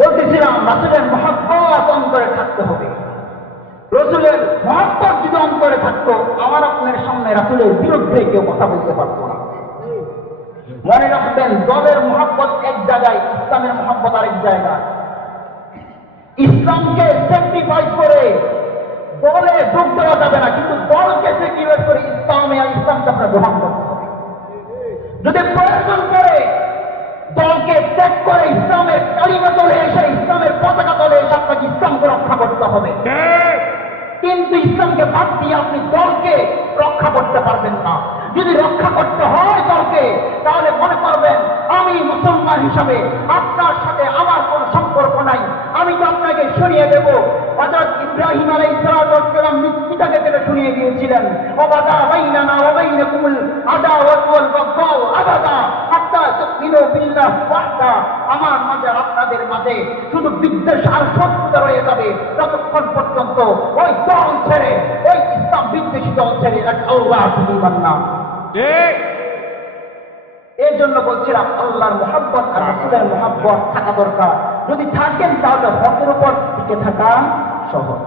বলতেছিলাম রাসূলের মহব্বত অন্তরে থাকতে হবে। রাসূলের মহব্বত যদি অন্তরে থাকতো, আমার আপনার সামনে রাসূলের বিরুদ্ধে কেউ কথা বলতে পারতো না। মনে রাখবেন, দলের মহব্বত এক জায়গায়, ইসলামের মহব্বত আরেক জায়গায়। ইসলামকে স্যাক্রিফাইস করে দলে যোগ দেওয়া যাবে না, কিন্তু দলকে স্যাক্রিফাইস করে ইসলামকে আপনার গ্রহণ করতে হবে। যদি প্রয়োজন করে দলকে ত্যাগ করে ইসলামের কালিমা তলে এসে, ইসলামের পতাকা তলে এসে আপনাকে ইসলামকে রক্ষা করতে হবে, কিন্তু ইসলামকে বাদ দিয়ে আপনি দলকে রক্ষা করতে পারবেন না। যদি রক্ষা করতে হয় দলকে, তাহলে মনে করবেন আমি মুসলমান হিসাবে আপনার সাথে আমার কোন সম্পর্ক নাই। আমি তো আপনাকে শুনিয়ে দেব, হযরত ইব্রাহিম আলাইহিস সালাম পিতাকে থেকে শুনিয়ে দিয়েছিলেন, ওয়াবাদা বাইনানা ওয়া বাইনাকুমুল আদাওয়াতু ওয়াল বাগদাউ আবাদা হাত্তা তুমিনু বিল্লাহ ওয়াহদা। আমার মাঝে আর আপনাদের মাঝে শুধু বিদ্বেষ আর শত্রুতা রয়ে যাবে যতক্ষণ পর্যন্ত ওই দল ছেড়ে, ওই ইসলাম বিদ্বেষী দল ছেড়ে আল্লাহ শুনিবেন না। এই জন্য বলছিলাম আল্লাহর মহব্বত আর রাসূলের মহব্বত থাকা দরকার। যদি থাকেন তাহলে হকের উপর টিকে থাকা সহজ।